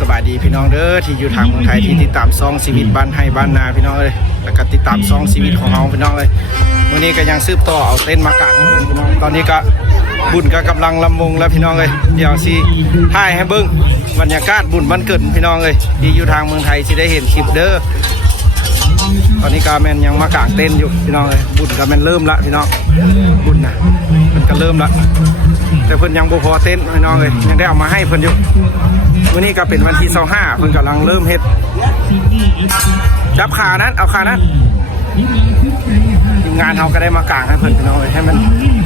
สบายดีพี่น้องเด้อที่อยู่ทางเมืองไทยที่ติดตามซองชีวิตบ้านให้บ้านนาพี่น้องเลยแล้วก็ติดตามซองชีวิตของเราพี่น้องเลยวันนี้ก็ยังสืบต่อเอาเต้นมากางพี่น้องตอนนี้ก็บุญก็กำลังลำวงแล้วพี่น้องเลยเดี๋ยวสิถ่ายให้เบิ้งบรรยากาศบุญวันเกิดพี่น้องเลยที่อยู่ทางเมืองไทยที่ได้เห็นคลิปเด้อตอนนี้กาแมนยังมากางเต้นอยู่พี่น้องเลยบุญกาแมนเริ่มละพี่น้องบุญนะมันก็เริ่มละแต่เพิ่นยังบ่พอเต้นพี่น้องเลยยังได้เอามาให้เพิ่นอยู่วันนี้ก็เป็นวันที่25เพิ่นกำลังเริ่มเฮ็ดจับขานั้นเอาขานั้นทีมงานเขาก็ได้มากางให้เพิ่นพี่น้องเลยให้มัน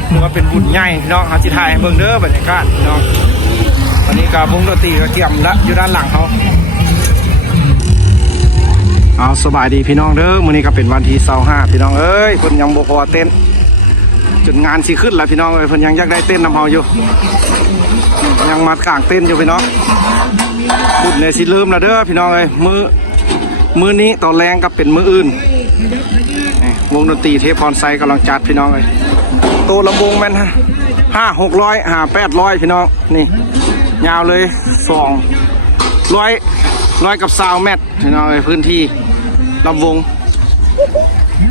ถือว่าเป็นบุญใหญ่พี่น้องเขาสิถ่ายให้เบิ่งเด้อบรรยากาศพี่น้องวันนี้ก็วงดนตรีก็เกี่ยมละอยู่ด้านหลังเขาเอาสบายดีพี่น้องเด้อมื้อนี้ก็เป็นวันที่25พี่น้องเอ้ยเพิ่นยังบ่พอเต้นจนงานสิขึ้นแล้วพี่น้องเอ้ยเพิ่นยังอยากได้เต้นนำเฮาอยู่ยังมากางเต้นอยู่พี่น้องบุญเนี่ยสิลืมแล้วเด้อพี่น้องเอ้ยมื้อนี้ตอนแรงก็เป็นมื้ออื่นวงดนตรีเทพพรไซกำลังจัดพี่น้องเอ้ยโตลำวงแม่น500-600 500-800พี่น้องนี่ยาวเลย200กับ20 เมตรพี่น้องเอ้ยพื้นที่ลำวง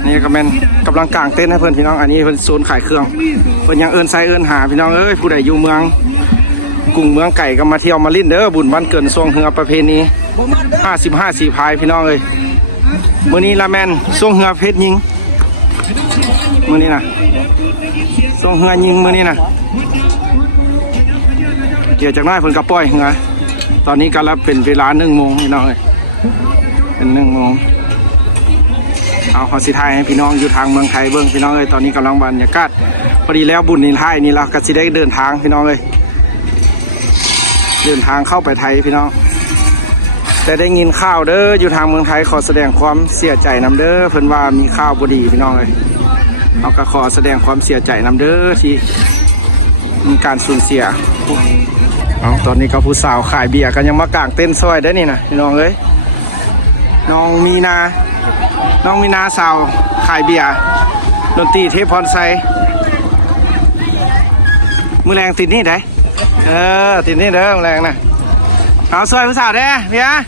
นี่ก็เป็นกำลังกางเต้นให้เพื่อนพี่น้องอันนี้เป็นโซนขายเครื่องเพื่อนยังเอินไซเอินหาพี่น้องเอ้ยผู้ใดอยู่เมืองกรุงเมืองไก่ก็มาเที่ยวมาลิ้นเด้อบุญวันเกิดทรงเหือประเพณี55 4พายพี่น้องเอ้ยมื้อนี้ละแมนทรงเหือเพชรยิงมื้อนี้นะทรงเหือยิงมื้อนี้นะเกี่ยวจากน้อยเพิ่นก็ปล่อยเหือตอนนี้ก็รับเป็นเวลา1 โมงพี่น้องเอ้ยเป็น1 โมงเอาขอสิทายให้พี่น้องอยู่ทางเมืองไทยเบิ้งพี่น้องเอ้ยตอนนี้กำลังบรรยากาศพอดีแล้วบุญในไทยนี่เราก็สิได้เดินทางพี่น้องเอ้ยเดินทางเข้าไปไทยพี่น้องแต่ได้ยินข่าวเด้ออยู่ทางเมืองไทยขอแสดงความเสียใจนำเด้อเพิ่นว่ามีข่าวบ่ดีพี่น้องเอ้ยเราก็ขอแสดงความเสียใจนำเด้อที่มีการสูญเสียเอาตอนนี้ก็ผู้สาวขายเบียร์กันยังมากางเต้นซอยได้นี่นะพี่น้องเอ้ยน้องมีนาสาวขายเบียร์ดนตรีเทพพรไซมือแรงติดนี่ได้ติดนี่เด้อมือแรงนะเอาซอยผู้สาวเด้เบียร์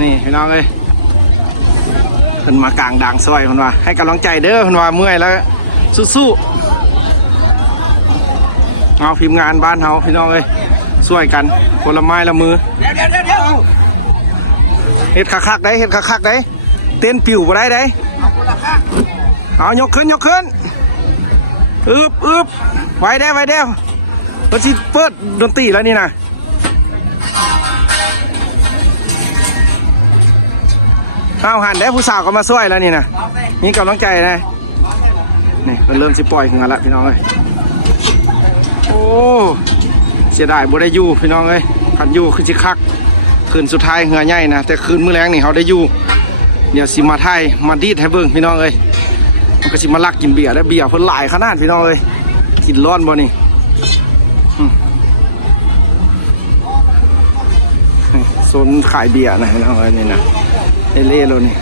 นี่พี่น้องเลยเพิ่นมากลางดังซอยเพิ่นว่าให้กำลังใจเด้อเพิ่นว่าเมื่อยแล้วสู้ๆเอาพิมพ์งานบ้านเฮาพี่น้องเลยช่วยกันคนละไม้ละมือเฮ็ดคักๆได้เฮ็ดคักๆได้เต้นปิวบ่ได้ได้เอายกขึ้นอึบไว้เด้เราสิเปิดดนตรีแล้วนี่นะเอาหันได้ผู้สาวก็มาช่วยแล้วนี่นะนี่กำลังใจนะนี่มันเริ่มสิปล่อยขึ้นมาแล้วพี่น้องเอ้ยโอ้เสียดายบ่ได้อยู่พี่น้องเอ้ยขันอยู่คือสิคักคืนสุดท้ายเหือใหญ่นะแต่คืนมื้อแรงนี่เขาได้อยู่เดี๋ยวสิมาไทยมาดีดให้เบิ่งพี่น้องเอ้ยมันก็สิมาลักกินเบียร์ได้เบียร์เพิ่นหลายขนาดพี่น้องเอ้ยกินร้อนบ่นี่โซนขายเบียร์นะพี่น้องเอ้ยนี่นะเล่ๆเลยนี่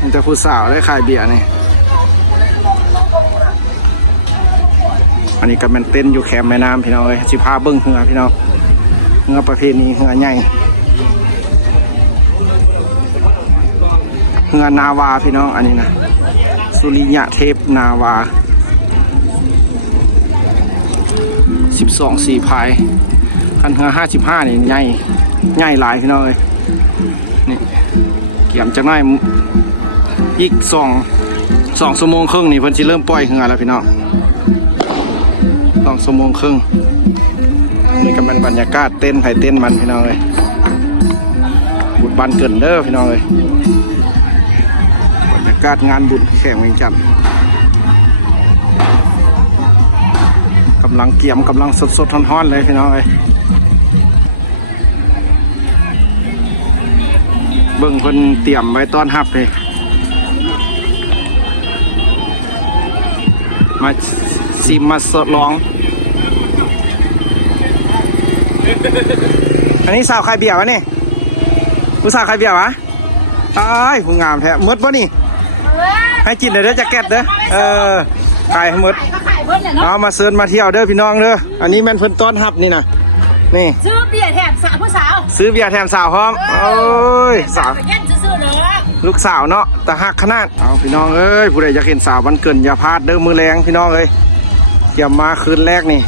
มันจะผู้สาวได้ขายเบียร์นี่อันนี้ก็มันเต้นอยู่แคมป์แม่น้ำพี่น้องเอ้ยสิพาเบิ่งเหือพี่น้องเหือประเพณีเหือใหญ่เหือนาวาพี่น้องอันนี้นะสุริยะเทพนาวา12 4พายคันเหือ55นี่ใหญ่หลายพี่น้องเอ้ยนี่เกี่ยมจังหน่อยอีก2 ชั่วโมงครึ่งนี่เพิ่นสิเริ่มปล่อยเหือแล้วพี่น้อง2 ชั่วโมงครึ่งนี่ก็เป็นบรรยากาศเต้นไผเต้นมันพี่น้องเอ้ยบุญบ้านเกิดเด้อพี่น้องเอ้ยบรรยากาศงานบุญแข่งเวียงจันทร์กำลังเกี่ยมกำลังสดๆร้อนๆเลยพี่น้องเอ้ยเบิ่งเพิ่นเตรียมไว้ต้อนรับเลยมาซิมมาสดลองอันนี้สาวขายเบียร์วะนี่ผู้สาวขายเบียร์วะตายผู้งามแท้มดวะนี่ให้กินเลยเด้อแจ็คเก็ตเด้อขายมดเอามาเซิร์นมาเที่ยวเด้อพี่น้องเด้ออันนี้แม่นเพิ่นต้อนรับนี่นะนี่ซื้อเบียร์แถม สาวผู้สาว ซื้อเบียร์แถมสาวพร้อมโอ้ยสาว เย็นซื่อๆเลย ลูกสาวเนาะแต่หักขนาดเอาพี่น้องเอ้ยผู้ใดอยากเห็นสาววันเกิดอย่าพลาดเด้อมือแรงพี่น้องเอ้ยเกี่ยมมาคืนแรกนี่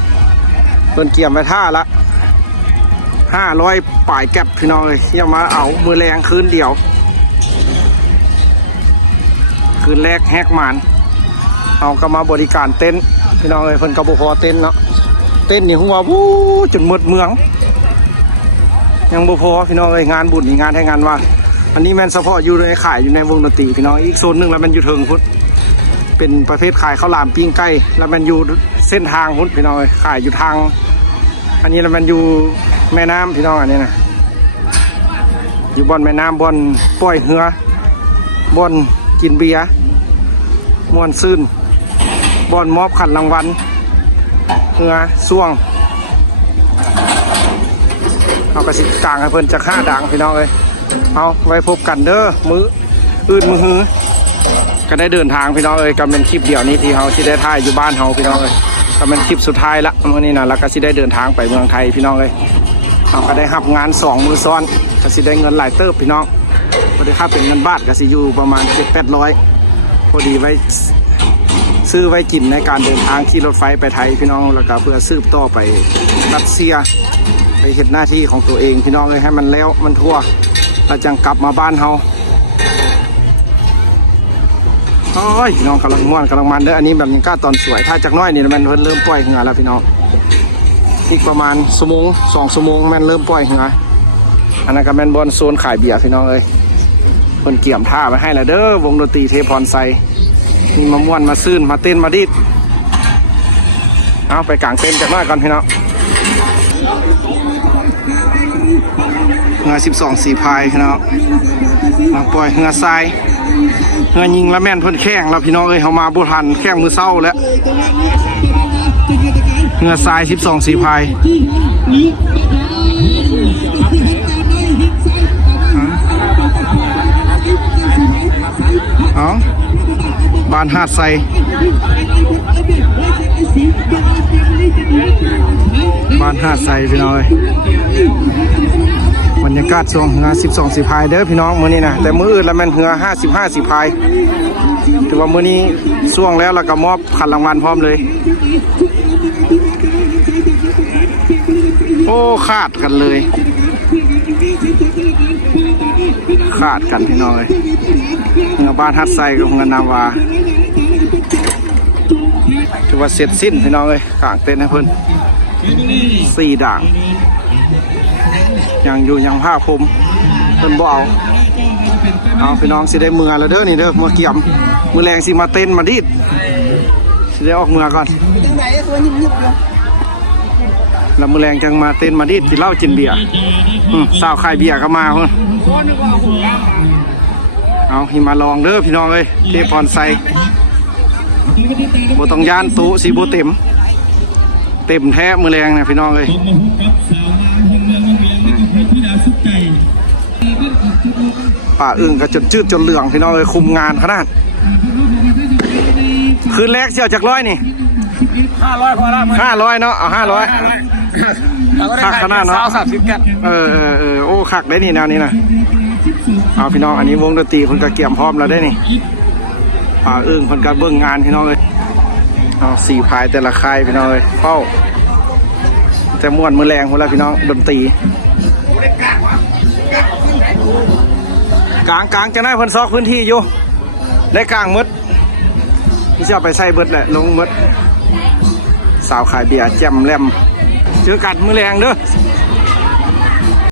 ต้นเกี่ยมไปท่าละ500ป่ายแก็บพี่น้องเอ้ยเกี่ยมมาเอามือแรงคืนเดียวคืนแรกแฮกหมานเอาก็มาบริการเต้นพี่น้องเอ้ยเพิ่นก็บ่พอเต้นเนาะเต้นนี่หัววู้จนหมดเมืองยังบ่พอพี่น้องเอ้ยงานบุญนี่งานให้งานว่าอันนี้แม่นเฉพาะอยู่ในขายอยู่ในวงดนตรีพี่น้องอีกโซนหนึงแล้วมันอยู่เทิงพุทธเป็นประเภทขายข้าวหลามปิ้งไก่แล้วมันอยู่เส้นทางพุทธพี่น้องเอ้ยขายอยู่ทางอันนี้แล้วมันอยู่แม่น้ำพี่น้องอันนี้นะอยู่บ่อนแม่น้ำบ่อนปล่อยเหือบ่อนกินเบียร์ม่วนซื่นบ่อนมอบขันรางวัลเหือส่วงเอากระสิกลางให้เพิ่นจะฆ่าดังพี่น้องเลยเอาไว้พบกันเด้อมืออื่นมือหือก็ได้เดินทางพี่น้องเอ้ยก็เป็นคลิปเดียวนี้ที่เขาที่ได้ถ่ายอยู่บ้านเขาพี่น้องเอ้ยก็เป็นคลิปสุดท้ายละวันนี้นะแล้วก็ที่ได้เดินทางไปเมืองไทยพี่น้องเอ้ยเขาก็ได้รับงาน2 มือซ้อนก็สิได้เงินหลายเติบพี่น้องพอดีค่าเป็นเงินบาทก็สิอยู่ประมาณ700-800พอดีไว้ซื้อไว้กินในการเดินทางขี่รถไฟไปไทยพี่น้องแล้วก็เพื่อซื้อต่อไปรัสเซียไปเห็นหน้าที่ของตัวเองพี่น้องเลยให้มันแล้วมันทั่วแล้วจังกลับมาบ้านเฮาโอ้ยพี่น้องกำลังม่วนกำลังมันเด้ออันนี้แบบยังกล้าตอนสวยถ้าจากน้อยนี่มันเริ่มปล่อยเหงื่อแล้วพี่น้องอีกประมาณ2 ชั่วโมงมันเริ่มปล่อยเหงื่ออันนั้นก็แมนบอลโซนขายเบียร์พี่น้องเอ้ยคนเกี่ยมท่าไปให้แล้วเด้อวงดนตรีเทพรไซมีมาม่วนมาซื่นมาเต้นมาดิดเอาไปกางเต้นจากน้อยก่อนพี่น้องเงา12 สีพายพี่น้องมาปล่อยเงาทรายเงายิงแล้วแม่นเพิ่นแข้งแล้วพี่น้องเอ้ยเขามาบุทันแข้งมือเศร้าแล้วเงาทราย12 สีพายเอาบ้านหาดไซบ้านหาดไซพี่น้องบรรยากาศช่วงเรือ12 สีพายเด้อพี่น้องมื้อนี้นะแต่มื้ออื่นแล้วแม่นเรือ55 สีพายถือว่ามื้อนี้ช่วงแล้วก็มอบขันรางวัลพร้อมเลยโอ้ขาดกันเลยขาดกันพี่น้องเลยเรือบ้านฮัดไซกับเงินนาวาถือว่าเสร็จสิ้นพี่น้องเลยกางเต็นท์ให้เพิ่น4 ด่างยังอยู่ยังผ้าคลุมเพิ่นบ่เอาพี่น้องสิได้เมือแล้วเด้อนี่เด้อเมื่อเกี่ยมมือแรงสิมาเต้นมาดีดสิได้ออกเมือก่อนแล้วมือแรงจังมาเต้นมาดีดกินเหล้ากินเบียร์สาวขายเบียร์ก็มาเพิ่นเอาหิมาลองเด้อพี่น้องเอ้ยเทพรไซบ่ต้องย่านตู้สีบ่เต็มแท้มือแรงนะพี่น้องเอ้ยป่าอึ่งก็จนจืดจนเหลืองพี่น้องเอ้ยคุมงานขนาดคืนแรกเชี่ยวจาก100นี่500พอละ500เนาะเอา500คักขนาดเนาะโอ้คักได้นี่แนวนี้นะเอาพี่น้องอันนี้วงดนตรีคนก็เกี่ยมพร้อมแล้วได้นี่ป่าอึ่งคนก็เบิ่งงานพี่น้องเลยเอา4 พายแต่ละค่ายพี่น้องเลยเฝ้าแต่ม่วนมือแรงหมดแล้วพี่น้องดนตรีกลางจะได้เพิ่นซอกพื้นที่อยู่ได้กลางมดที่จะไปใส่เบิดแหละลงมดสาวขายเบียร์แจ่มแหลมเจอกันมือแรงเด้อ